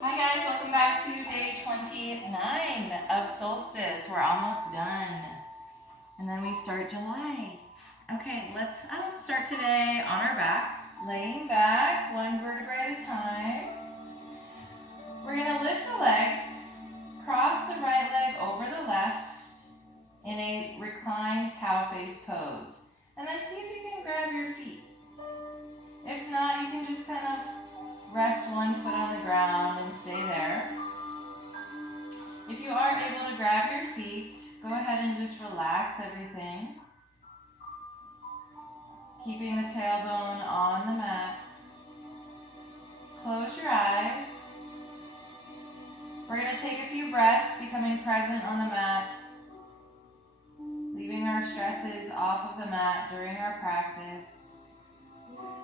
Hi guys, welcome back to day 29 of Solstice. We're almost done. And then we start July. Okay, let's start today on our backs, laying back one vertebrae at a time. We're going to lift the legs, cross the right leg over the left in a reclined cow face pose. And then see if you can grab your feet. If not, you can just kind of rest one foot on the ground and stay there. If you are able to grab your feet, go ahead and just relax everything. Keeping the tailbone on the mat. Close your eyes. We're going to take a few breaths, becoming present on the mat, leaving our stresses off of the mat during our practice.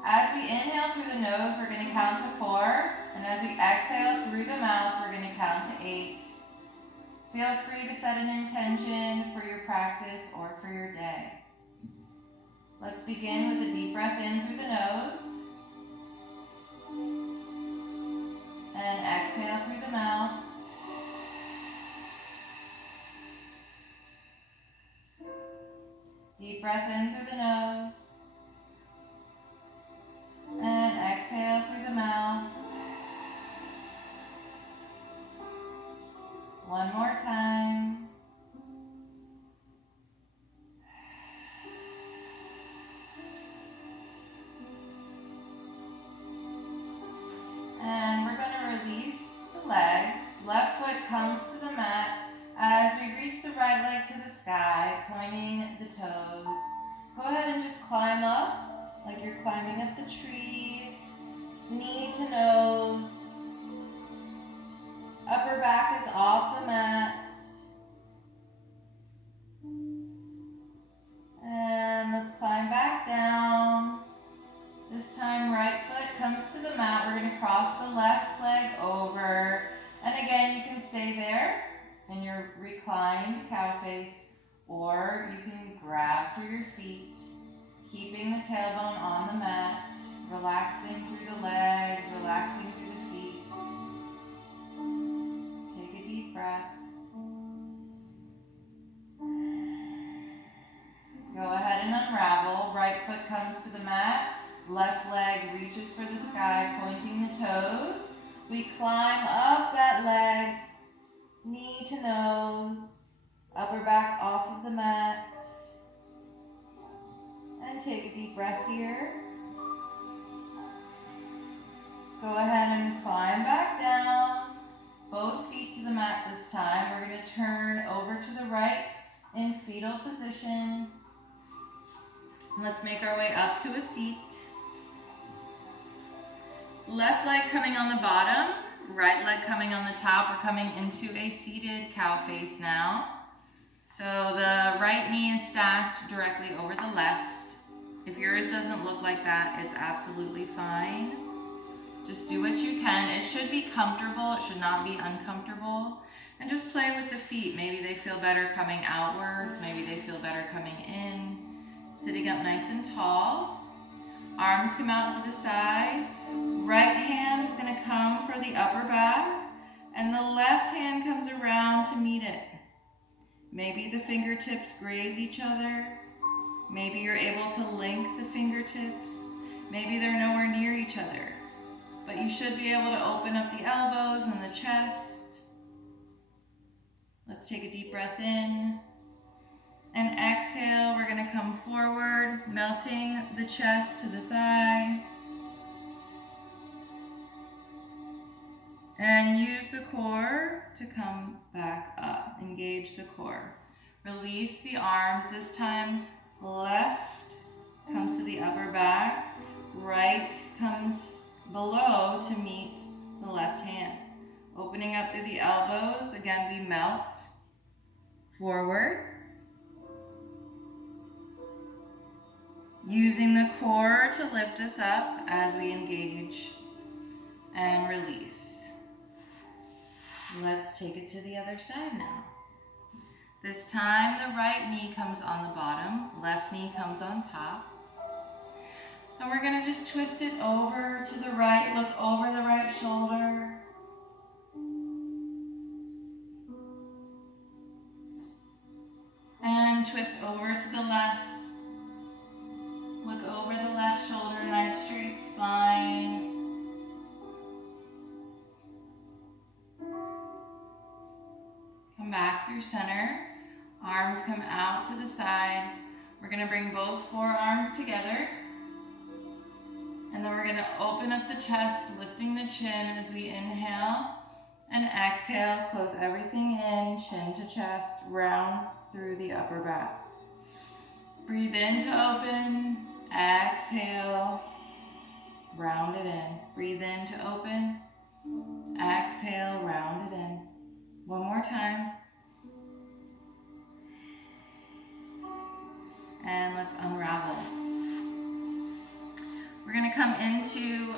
As we inhale through the nose, we're going to count to 4, and as we exhale through the mouth, we're going to count to 8. Feel free to set an intention for your practice or for your day. Let's begin with a deep breath in through the nose, and exhale through the mouth. Deep breath in through the nose. And exhale through the mouth. One more time. And we're going to release the legs. Left foot comes to the mat as we reach the right leg to the sky, pointing the toes. Go ahead and just climb up like you're climbing up the tree, knee to nose. Upper back is off the mat. And let's climb back down. This time right foot comes to the mat. We're going to cross the left leg over. And again, you can stay there in your reclined cow face, or you can grab through your feet, keeping the tailbone on the mat, relaxing through the legs, relaxing through the feet. Take a deep breath. Go ahead and unravel. Right foot comes to the mat. Left leg reaches for the sky, pointing the toes. We climb up that leg, knee to nose, upper back off of the mat. And take a deep breath here. Go ahead and climb back down. Both feet to the mat this time. We're going to turn over to the right in fetal position. Let's make our way up to a seat. Left leg coming on the bottom, right leg coming on the top. We're coming into a seated cow face now. So the right knee is stacked directly over the left. If yours doesn't look like that, it's absolutely fine. Just do what you can. It should be comfortable. It should not be uncomfortable. And just play with the feet. Maybe they feel better coming outwards. Maybe they feel better coming in. Sitting up nice and tall. Arms come out to the side. Right hand is going to come for the upper back. And the left hand comes around to meet it. Maybe the fingertips graze each other. Maybe you're able to link the fingertips. Maybe they're nowhere near each other. But you should be able to open up the elbows and the chest. Let's take a deep breath in. And exhale, we're going to come forward, melting the chest to the thigh. And use the core to come back up. Engage the core. Release the arms. This time, left comes to the upper back. Right comes below to meet the left hand. Opening up through the elbows. Again, we melt forward. Using the core to lift us up as we engage and release. Let's take it to the other side now. This time the right knee comes on the bottom, left knee comes on top. And we're going to just twist it over to the right, look over the right shoulder. twist over to the left. Look over the left shoulder, nice straight spine. Come back through center. Arms come out to the sides. We're going to bring both forearms together. And then we're going to open up the chest, lifting the chin as we inhale. And exhale, close everything in, chin to chest, round through the upper back. Breathe in to open, exhale, round it in. Breathe in to open, exhale, round it in. One more time. And let's unravel. We're going to come into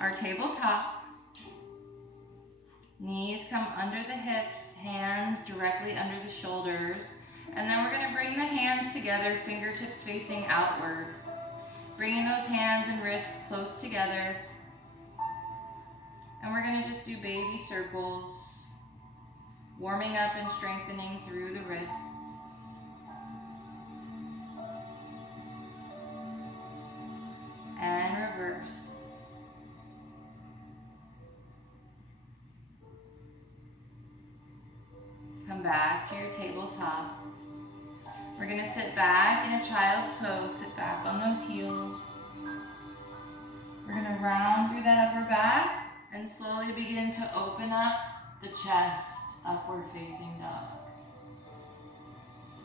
our tabletop. Knees come under the hips, hands directly under the shoulders. And then we're going to bring the hands together, fingertips facing outwards. Bringing those hands and wrists close together. And we're going to just do baby circles, warming up and strengthening through the wrists. And reverse. Come back to your tabletop. We're going to sit back in a child's pose. Sit back on those heels. We're going to round through that upper back and slowly begin to open up the chest, upward facing dog.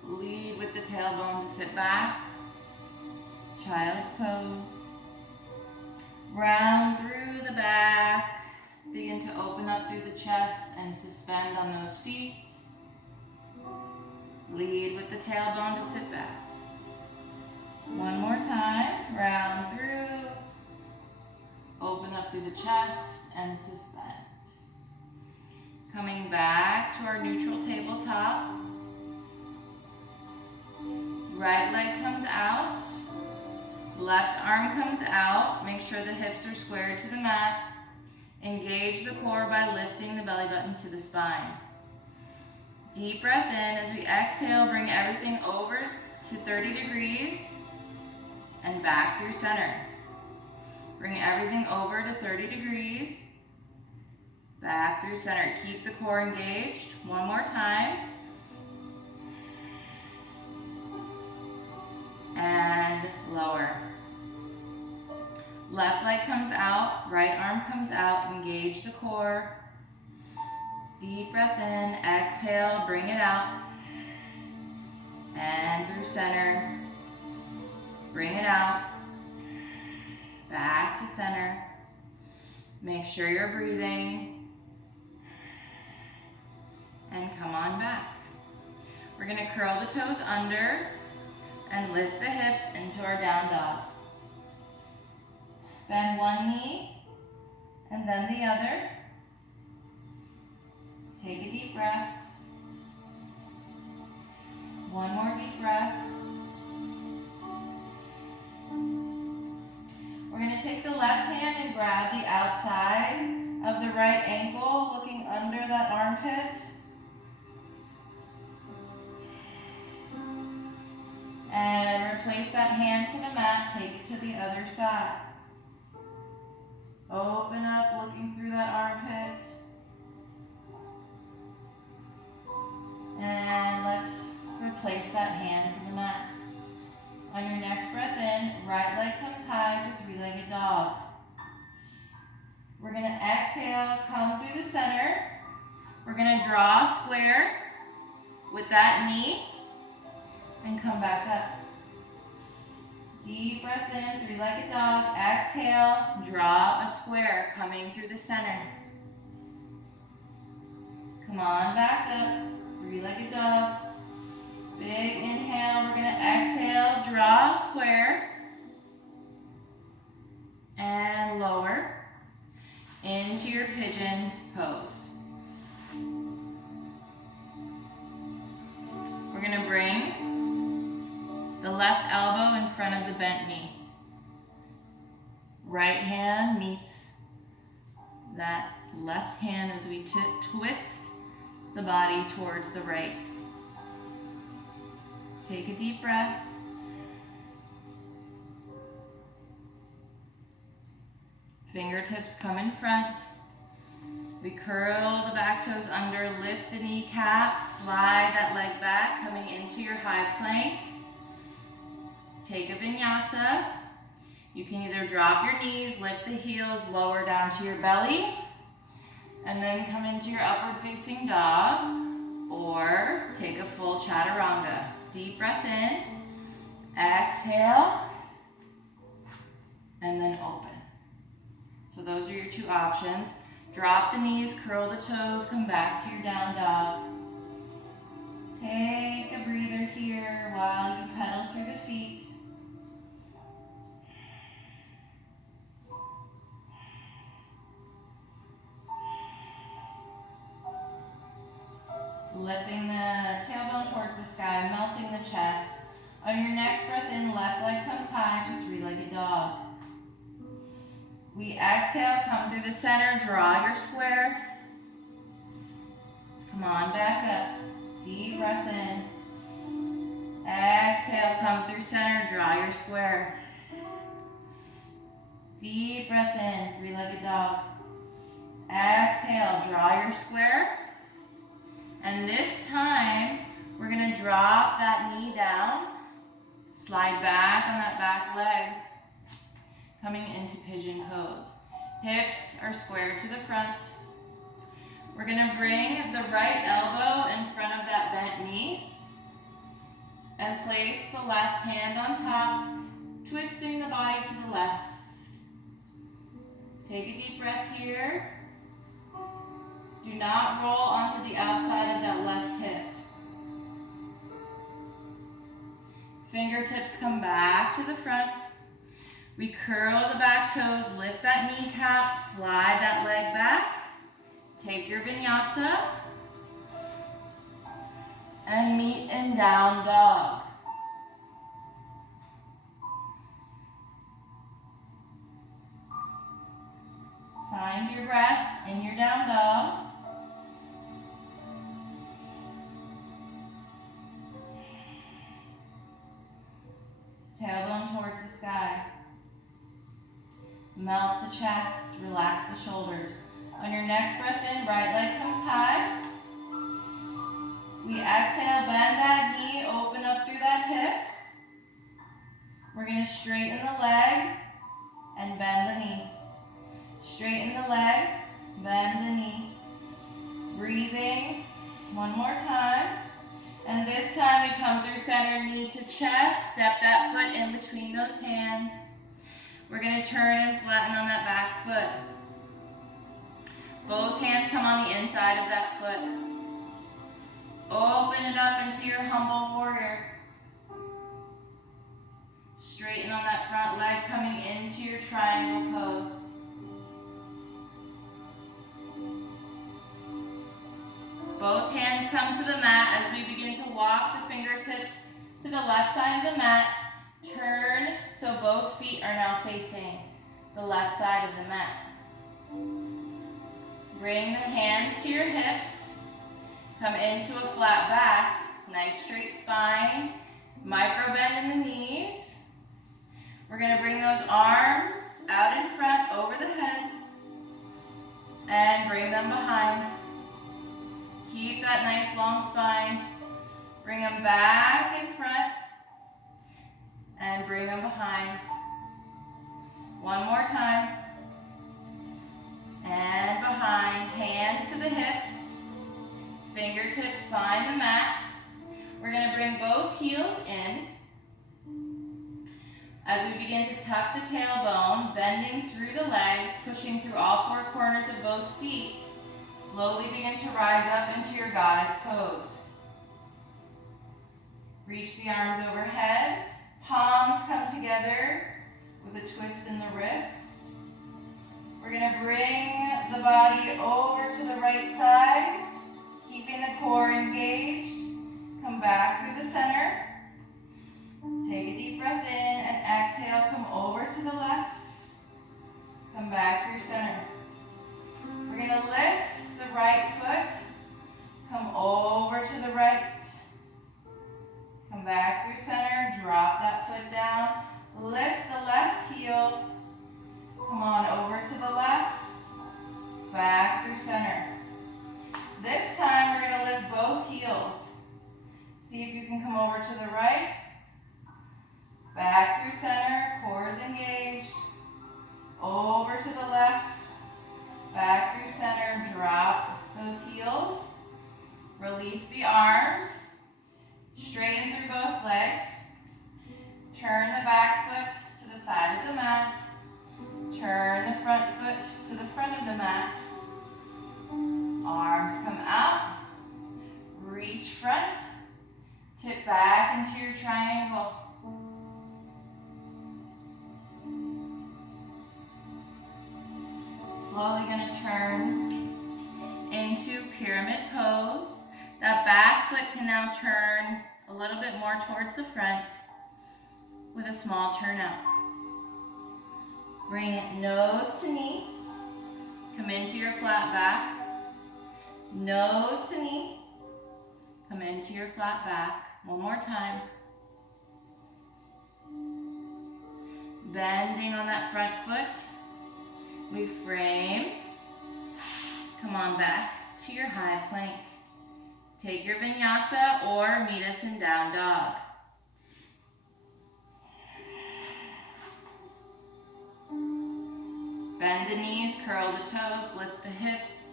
Lead with the tailbone to sit back. Child's pose. Round through the back. Begin to open up through the chest and suspend on those feet. Lead with the tailbone to sit back. One more time. Round through. Open up through the chest and suspend. Coming back to our neutral tabletop. Right leg comes out. Left arm comes out. Make sure the hips are squared to the mat. Engage the core by lifting the belly button to the spine. Deep breath in. As we exhale, bring everything over to 30 degrees and back through center. Bring everything over to 30 degrees, back through center. Keep the core engaged. One more time. And lower. Left leg comes out, right arm comes out. Engage the core. Deep breath in, exhale, bring it out. And through center. Bring it out. Back to center. Make sure you're breathing. And come on back. We're going to curl the toes under and lift the hips into our down dog. Bend one knee and then the other. Take a deep breath. One more deep breath. We're going to take the left hand and grab the outside of the right ankle, looking under that armpit. And replace that hand to the mat, take it to the other side. Open up, looking through that armpit. And let's replace that hand to the mat. On your next breath in, right leg comes high to three-legged dog. We're going to exhale, come through the center. We're going to draw a square with that knee and come back up. Deep breath in, three-legged dog. Exhale, draw a square coming through the center. Come on back up, three-legged dog. Big inhale, we're going to exhale, draw a square. And lower into your pigeon pose. We're going to bring the left elbow in front of the bent knee. Right hand meets that left hand as we twist the body towards the right. Take a deep breath. Fingertips come in front. We curl the back toes under, lift the kneecap, slide that leg back, coming into your high plank. Take a vinyasa. You can either drop your knees, lift the heels, lower down to your belly, and then come into your upward facing dog, or take a full chaturanga. Deep breath in, exhale, and then open. So those are your two options. Drop the knees, curl the toes, come back to your down dog. Take a breather here while you pedal through the feet. Lifting the tailbone towards the sky, melting the chest. On your next breath in, left leg comes high to three-legged dog. We exhale, come through the center, draw your square. Come on back up. Deep breath in. Exhale, come through center, draw your square. Deep breath in, three-legged dog. Exhale, draw your square. And this time, we're gonna drop that knee down, slide back on that back leg, coming into Pigeon Pose. Hips are square to the front. We're gonna bring the right elbow in front of that bent knee and place the left hand on top, twisting the body to the left. Take a deep breath here. Do not roll onto the outside of that left hip. Fingertips come back to the front. We curl the back toes, lift that kneecap, slide that leg back. Take your vinyasa and meet in down dog. Find your breath in your down dog. Tailbone towards the sky. Melt the chest, relax the shoulders. On your next breath in, right leg comes high. We exhale, bend that knee, open up through that hip. We're going to straighten the leg and bend the knee. Straighten the leg, bend the knee. Breathing, one more time. And this time we come through center, knee to chest, step that foot in between those hands. We're going to turn and flatten on that back foot. Both hands come on the inside of that foot. Open it up into your humble warrior. Straighten on that front leg, coming into your triangle pose. Both hands come to the mat as we begin to walk the fingertips to the left side of the mat. Turn so both feet are now facing the left side of the mat. Bring the hands to your hips. Come into a flat back, nice straight spine. Micro bend in the knees. We're going to bring those arms out in front over the head and bring them behind. Keep that nice long spine. Bring them back in front and bring them behind. One more time. And behind, hands to the hips. Fingertips find the mat. We're going to bring both heels in. As we begin to tuck the tailbone, bending through the legs, pushing through all four corners of both feet. Slowly begin to rise up into your goddess pose. Reach the arms overhead. Palms come together with a twist in the wrist. We're going to bring the body over to the right side, keeping the core engaged. Come back through the center. Take a deep breath in and exhale. Come over to the left. Come back through center. We're going to lift the right foot, come over to the right, come back to the right. Back through center, core is engaged. Over to the left. Back through center, drop those heels. Release the arms. Straighten through both legs. Turn the back foot to the side of the mat. Turn the front foot to the front of the mat. Arms come out. Reach front. Tip back into your triangle. Slowly going to turn into pyramid pose. That back foot can now turn a little bit more towards the front with a small turn out. Bring nose to knee. Come into your flat back. Nose to knee. Come into your flat back. One more time. Bending on that front foot. We frame. Come on back to your high plank. Take your vinyasa or meet us in down dog. Bend the knees, curl the toes, lift the hips.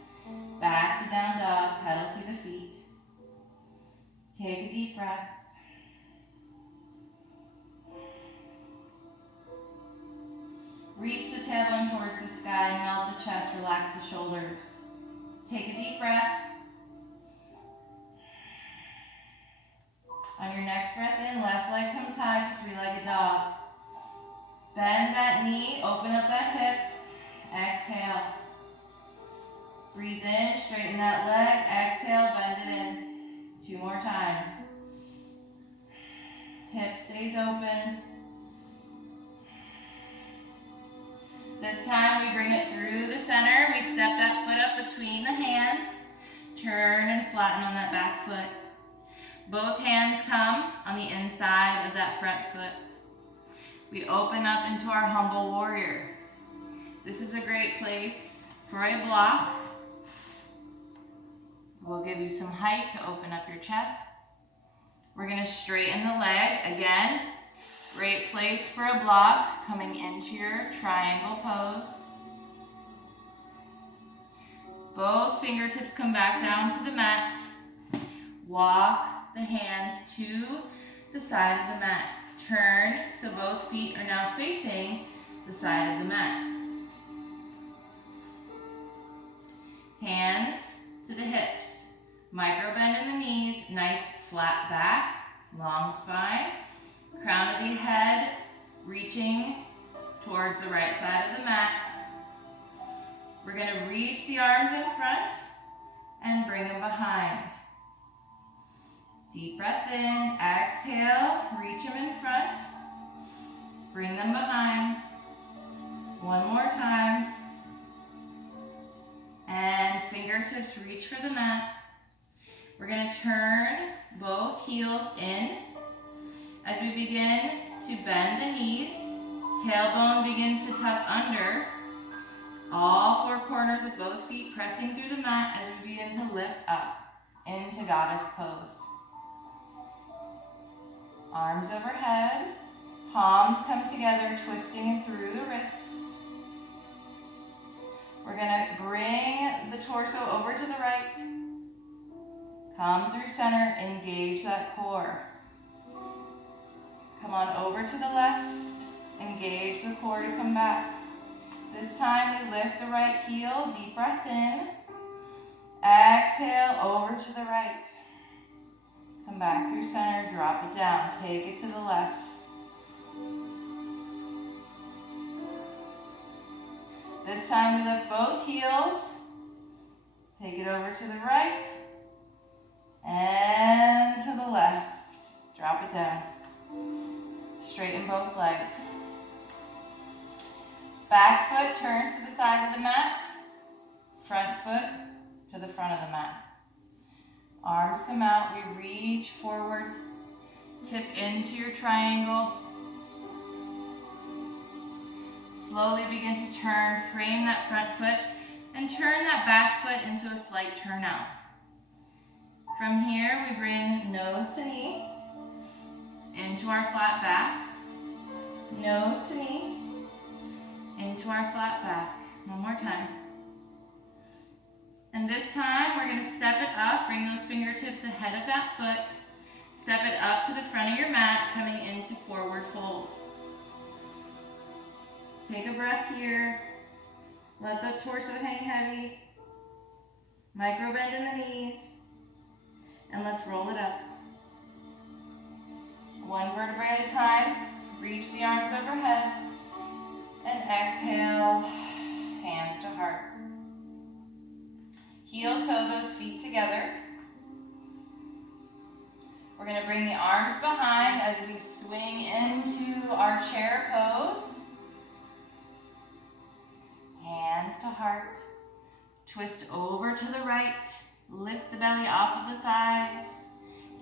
Back to down dog, pedal through the feet. Take a deep breath. Reach the tailbone towards the sky, melt the chest, relax the shoulders. Take a deep breath. On your next breath in, left leg comes high to three-legged dog. Bend that knee, open up that hip. Exhale. Breathe in, straighten that leg. Exhale, bend it in. 2 more times. Hip stays open. This time we bring it through the center. We step that foot up between the hands. Turn and flatten on that back foot. Both hands come on the inside of that front foot. We open up into our humble warrior. This is a great place for a block. We'll give you some height to open up your chest. We're going to straighten the leg again. Great place for a block, coming into your triangle pose. Both fingertips come back down to the mat. Walk the hands to the side of the mat. Turn so both feet are now facing the side of the mat. Hands to the hips. Micro bend in the knees, nice flat back, long spine. Crown of the head reaching towards the right side of the mat. We're going to reach the arms in front and bring them behind. Deep breath in, exhale, reach them in front, bring them behind. One more time. And fingertips reach for the mat. We're going to turn both heels in. As we begin to bend the knees, tailbone begins to tuck under. All 4 corners with both feet pressing through the mat as we begin to lift up into goddess pose. Arms overhead, palms come together, twisting through the wrists. We're going to bring the torso over to the right. Come through center, engage that core. Come on over to the left, engage the core to come back. This time we lift the right heel, deep breath in. Exhale, over to the right. Come back through center, drop it down, take it to the left. This time we lift both heels, take it over to the right, and to the left. Drop it down. Straighten both legs. Back foot turns to the side of the mat. Front foot to the front of the mat. Arms come out. We reach forward. Tip into your triangle. Slowly begin to turn. Frame that front foot and turn that back foot into a slight turnout. From here, we bring nose to knee. into our flat back. Nose to knee, into our flat back. One more time. And this time we're going to step it up, bring those fingertips ahead of that foot. Step it up to the front of your mat, coming into forward fold. Take a breath here. Let the torso hang heavy. Micro bend in the knees. And let's roll it up. One vertebrae at a time. Reach the arms overhead. And exhale, hands to heart. Heel toe those feet together. We're going to bring the arms behind as we swing into our chair pose. Hands to heart. Twist over to the right. Lift the belly off of the thighs.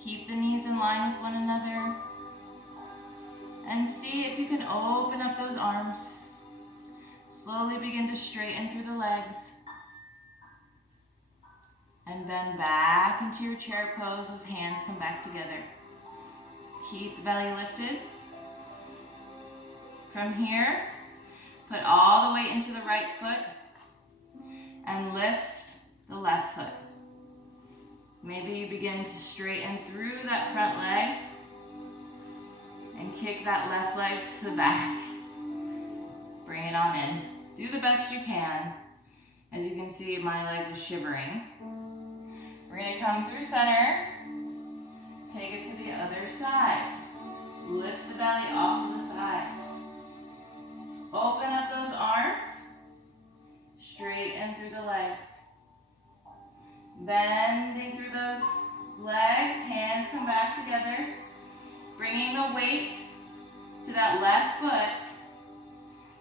Keep the knees in line with one another. And see if you can open up those arms. Slowly begin to straighten through the legs. And then back into your chair pose as hands come back together. Keep the belly lifted. From here, put all the weight into the right foot and lift the left foot. Maybe you begin to straighten through that front leg and kick that left leg to the back. Bring it on in. Do the best you can. As you can see, my leg was shivering. We're going to come through center. Take it to the other side. Lift the belly off of the thighs. Open up those arms. Straighten through the legs. Bending through those legs. Hands come back together. Bringing the weight to that left foot.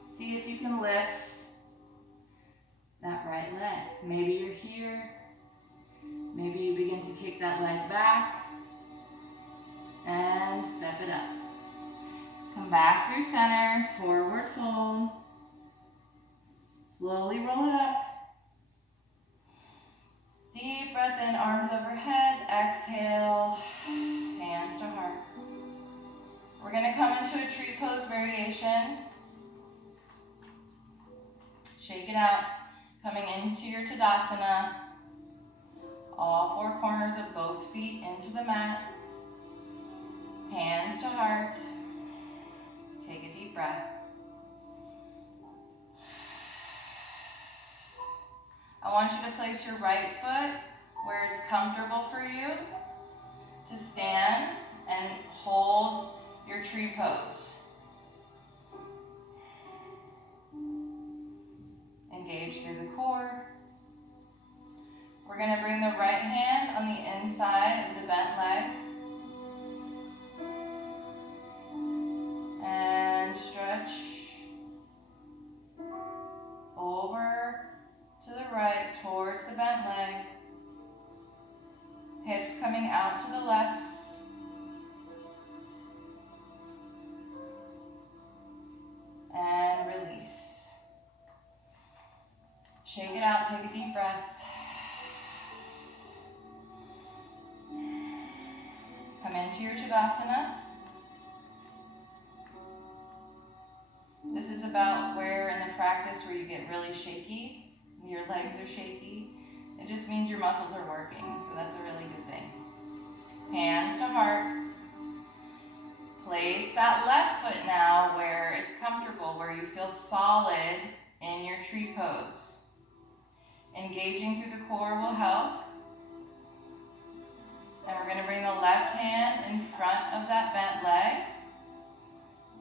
See if you can lift that right leg. Maybe you're here. Maybe you begin to kick that leg back and step it up. Come back through center, forward fold. Slowly roll it up. Deep breath in, arms overhead. Exhale, hands to heart. We're going to come into a tree pose variation. Shake it out. Coming into your Tadasana. All four corners of both feet into the mat. Hands to heart. Take a deep breath. I want you to place your right foot where it's comfortable for you to stand and hold your tree pose. Engage through the core. We're going to bring the right hand on the inside of the bent leg. And stretch over to the right towards the bent leg. Hips coming out to the left. And release. Shake it out, take a deep breath. Come into your Tadasana. This is about where in the practice where you get really shaky, your legs are shaky. It just means your muscles are working, so that's a really good thing. Hands to heart. Place that left foot now where it's comfortable, where you feel solid in your tree pose. Engaging through the core will help. And we're going to bring the left hand in front of that bent leg.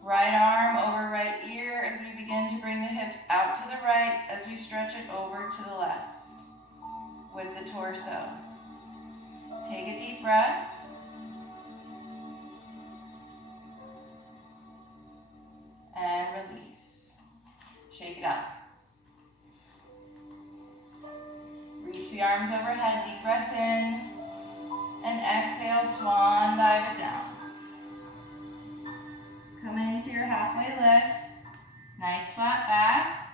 Right arm over right ear as we begin to bring the hips out to the right as we stretch it over to the left with the torso. Take a deep breath. And release. Shake it out. Reach the arms overhead, deep breath in. And exhale, swan dive it down. Come into your halfway lift. Nice flat back.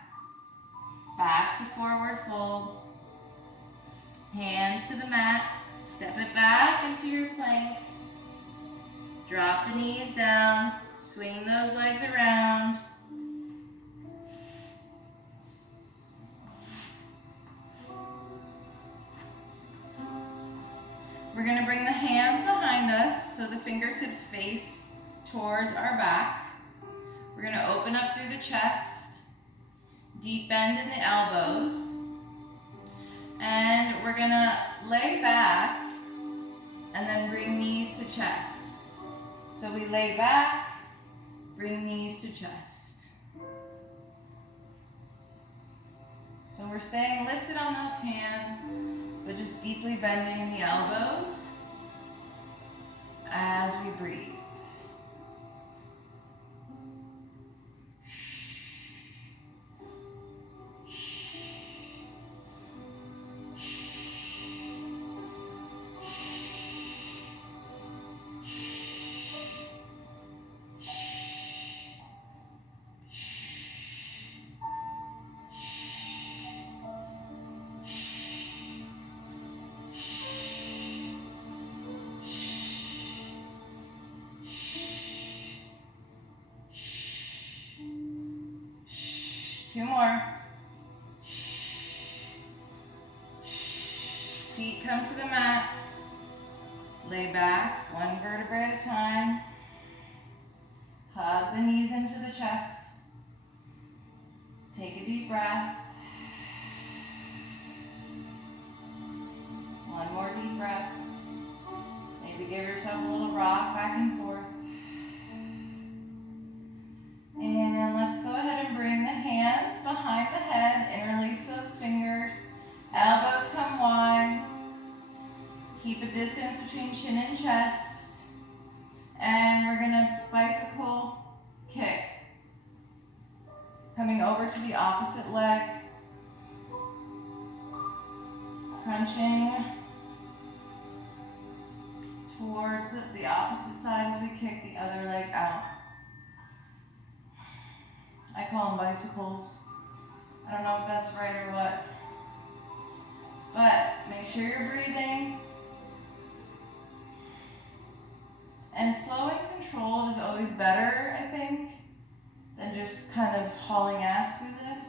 Back to forward fold. Hands to the mat. Step it back into your plank. Drop the knees down, swing those legs around. We're going to bring the hands behind us so the fingertips face towards our back. We're going to open up through the chest, deep bend in the elbows, and we're going to lay back and then bring knees to chest. So we lay back, bring knees to chest. So we're staying lifted on those hands, but just deeply bending in the elbows as we breathe. Two more. Feet come to the mat. Lay back, one vertebrae at a time. Hug the knees into the chest. Take a deep breath. One more deep breath. Maybe give yourself a little rock back and forth. And let's go ahead and bring the hands behind the head, interlace those fingers, elbows come wide, keep a distance between chin and chest, and we're going to bicycle kick. Coming over to the opposite leg, crunching towards the opposite side as we kick the other leg out. I call them bicycles. I don't know if that's right or what. But make sure you're breathing. And slow and controlled is always better, I think, than just kind of hauling ass through this.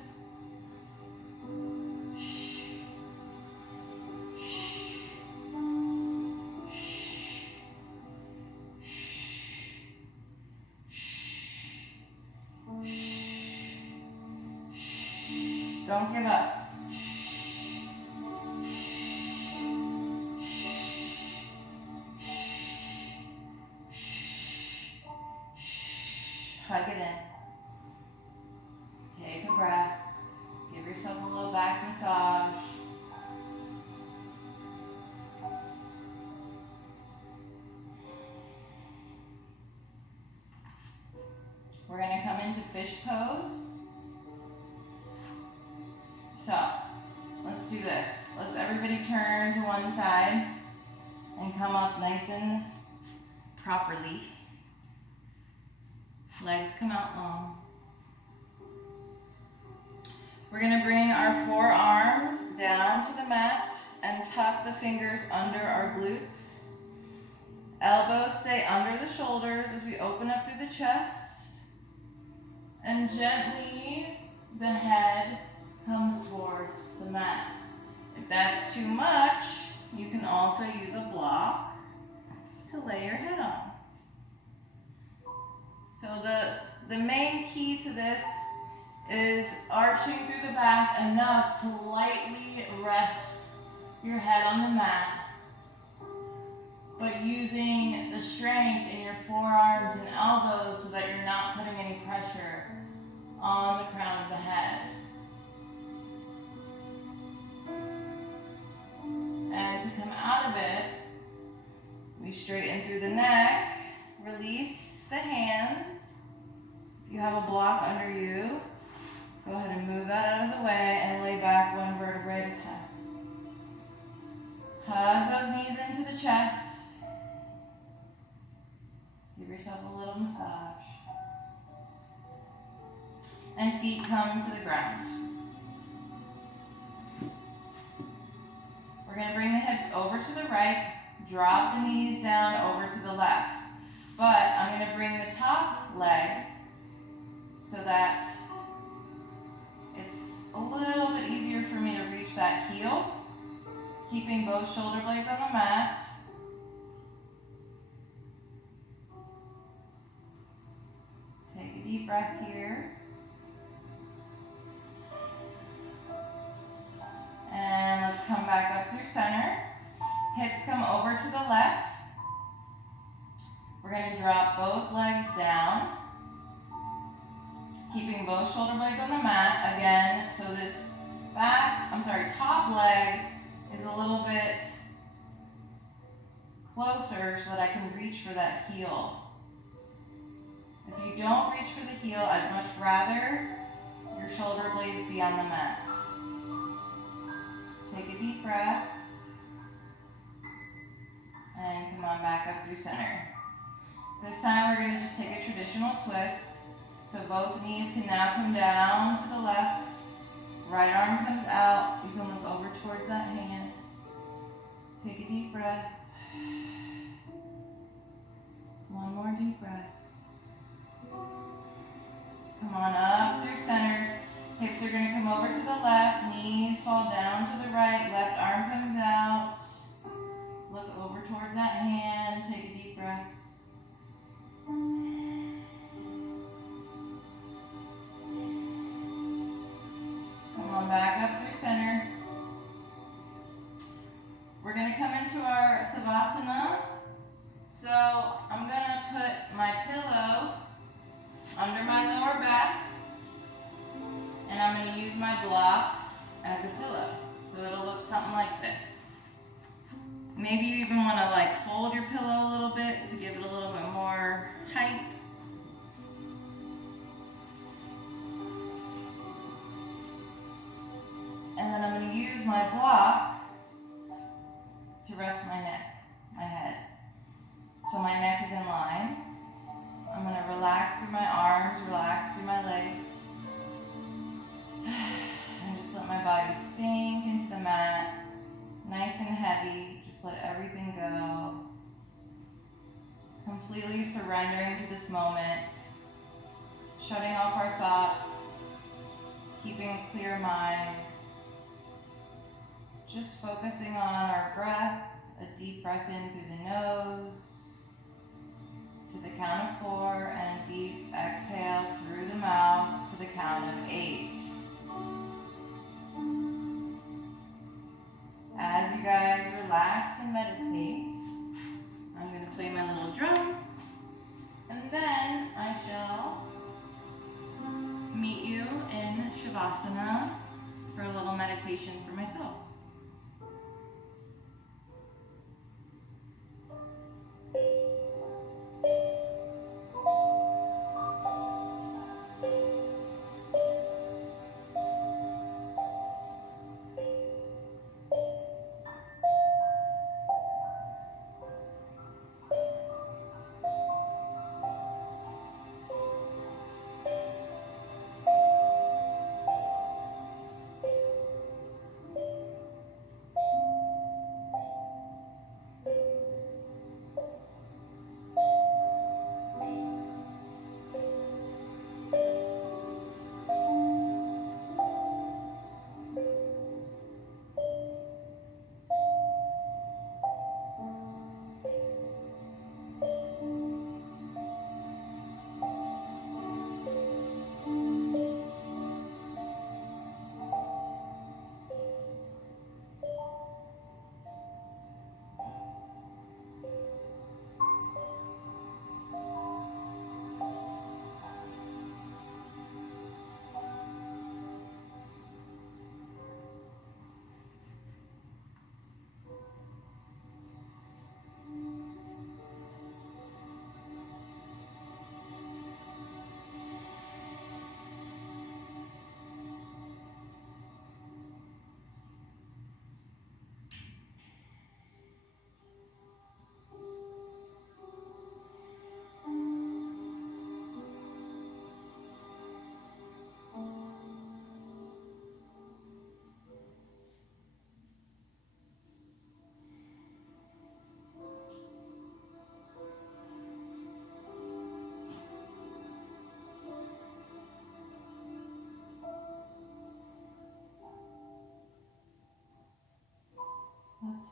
Don't give up. Hug it in. Take a breath. Give yourself a little back massage. We're going to come into fish pose. So, let's do this. Let's everybody turn to one side and come up nice and properly. Legs come out long. We're going to bring our forearms down to the mat and tuck the fingers under our glutes. Elbows stay under the shoulders as we open up through the chest. And gently, the head comes towards the mat. If that's too much, you can also use a block to lay your head on. So the main key to this is arching through the back enough to lightly rest your head on the mat, but using the strength in your forearms and elbows so that you're not putting any pressure on the crown of the head. And to come out of it, we straighten through the neck, release the hands. If you have a block under you, go ahead and move that out of the way and lay back one vertebrae at a time. Hug those knees into the chest. Give yourself a little massage. And feet come to the ground. We're going to bring the hips over to the right, drop the knees down over to the left. but I'm going to bring the top leg so that it's a little bit easier for me to reach that heel, keeping both shoulder blades on the mat. Take a deep breath here. And let's come back up through center. Hips come over to the left. We're going to drop both legs down, keeping both shoulder blades on the mat. Again, so this top leg is a little bit closer so that I can reach for that heel. If you don't reach for the heel, I'd much rather your shoulder blades be on the mat. Take a deep breath and come on back up through center. This time we're going to just take a traditional twist. So both knees can now come down to the left. Right arm comes out. You can look over towards that hand. Take a deep breath. One more deep breath. Come on up through center. Hips are going to come over to the left. Knees fall down to the right. Left arm comes out. Look over towards that hand. Take a deep breath. Come on back up through center. We're going to come into our Savasana. So I'm going to put my pillow under my lower back, and I'm going to use my block as a pillow. So it'll look something like this. Maybe you even want to fold your pillow a little bit to give it a little bit more height. And then I'm going to use my block to rest my neck, my head. So my neck is in line. I'm going to relax through my arms, relax through my legs. And just let my body sink into the mat, nice and heavy. Just let everything go. Completely surrendering to this moment. Shutting off our thoughts. Keeping a clear mind. Just focusing on our breath. A deep breath in through the nose. To the count of 4, and a deep exhale through the mouth to the count of 8. As you guys relax and meditate, I'm going to play my little drum, and then I shall meet you in Savasana for a little meditation for myself.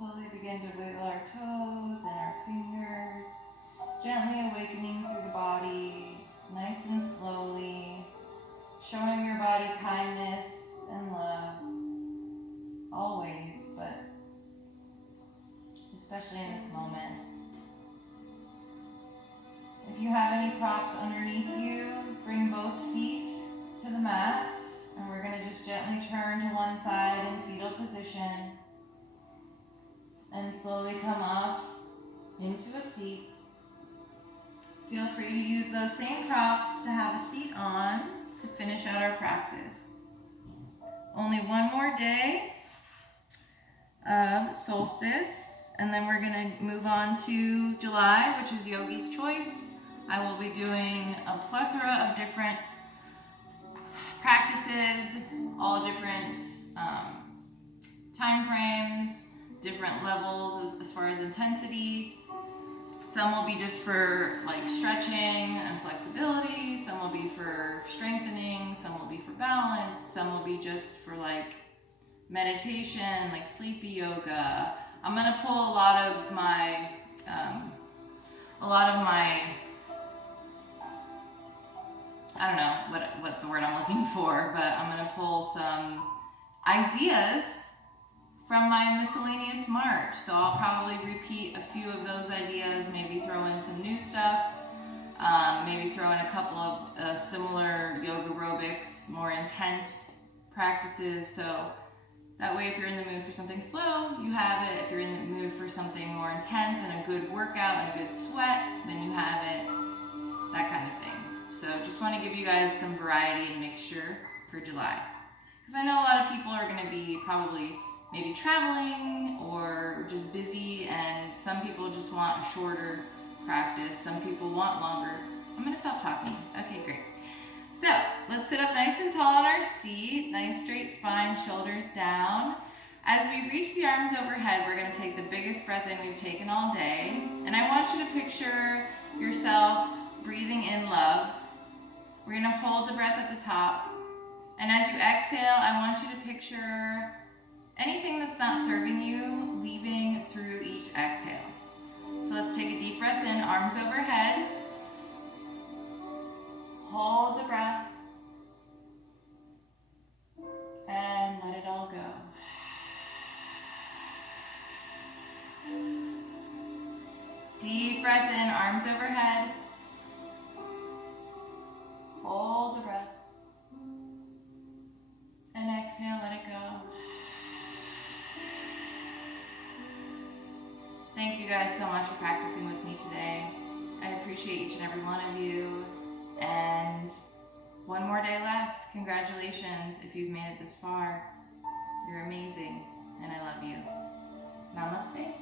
slowly begin to wiggle our toes and our fingers, gently awakening through the body, nice and slowly, showing your body kindness and love, always, but especially in this moment. If you have any props underneath you, bring both feet to the mat, and we're going to just gently turn to one side in fetal position and slowly come up into a seat. Feel free to use those same props to have a seat on to finish out our practice. Only one more day of solstice, and then we're going to move on to July, which is Yogi's Choice. I will be doing a plethora of different practices, all different time frames, different levels as far as intensity. Some will be just for like stretching and flexibility, some will be for strengthening, some will be for balance, some will be just for like meditation, like sleepy yoga. I'm gonna pull a lot of my I don't know what the word I'm looking for, but I'm gonna pull some ideas from my miscellaneous March. So I'll probably repeat a few of those ideas, maybe throw in some new stuff, maybe throw in a couple of similar yoga aerobics, more intense practices. So that way if you're in the mood for something slow, you have it. If you're in the mood for something more intense and a good workout and a good sweat, then you have it, that kind of thing. So just want to give you guys some variety and mixture for July. Because I know a lot of people are going to be probably maybe traveling or just busy, and some people just want a shorter practice. Some people want longer. I'm going to stop talking. Okay, great. So let's sit up nice and tall on our seat, nice straight spine, shoulders down. As we reach the arms overhead, we're going to take the biggest breath in we've taken all day. And I want you to picture yourself breathing in love. We're going to hold the breath at the top. And as you exhale, I want you to picture anything that's not serving you leaving through each exhale. So let's take a deep breath in, arms overhead. Hold the breath. And let it all go. Deep breath in, arms overhead. Hold the breath. And exhale, let it go. Thank you guys so much for practicing with me today. I appreciate each and every one of you. And one more day left. Congratulations if you've made it this far. You're amazing, and I love you. Namaste.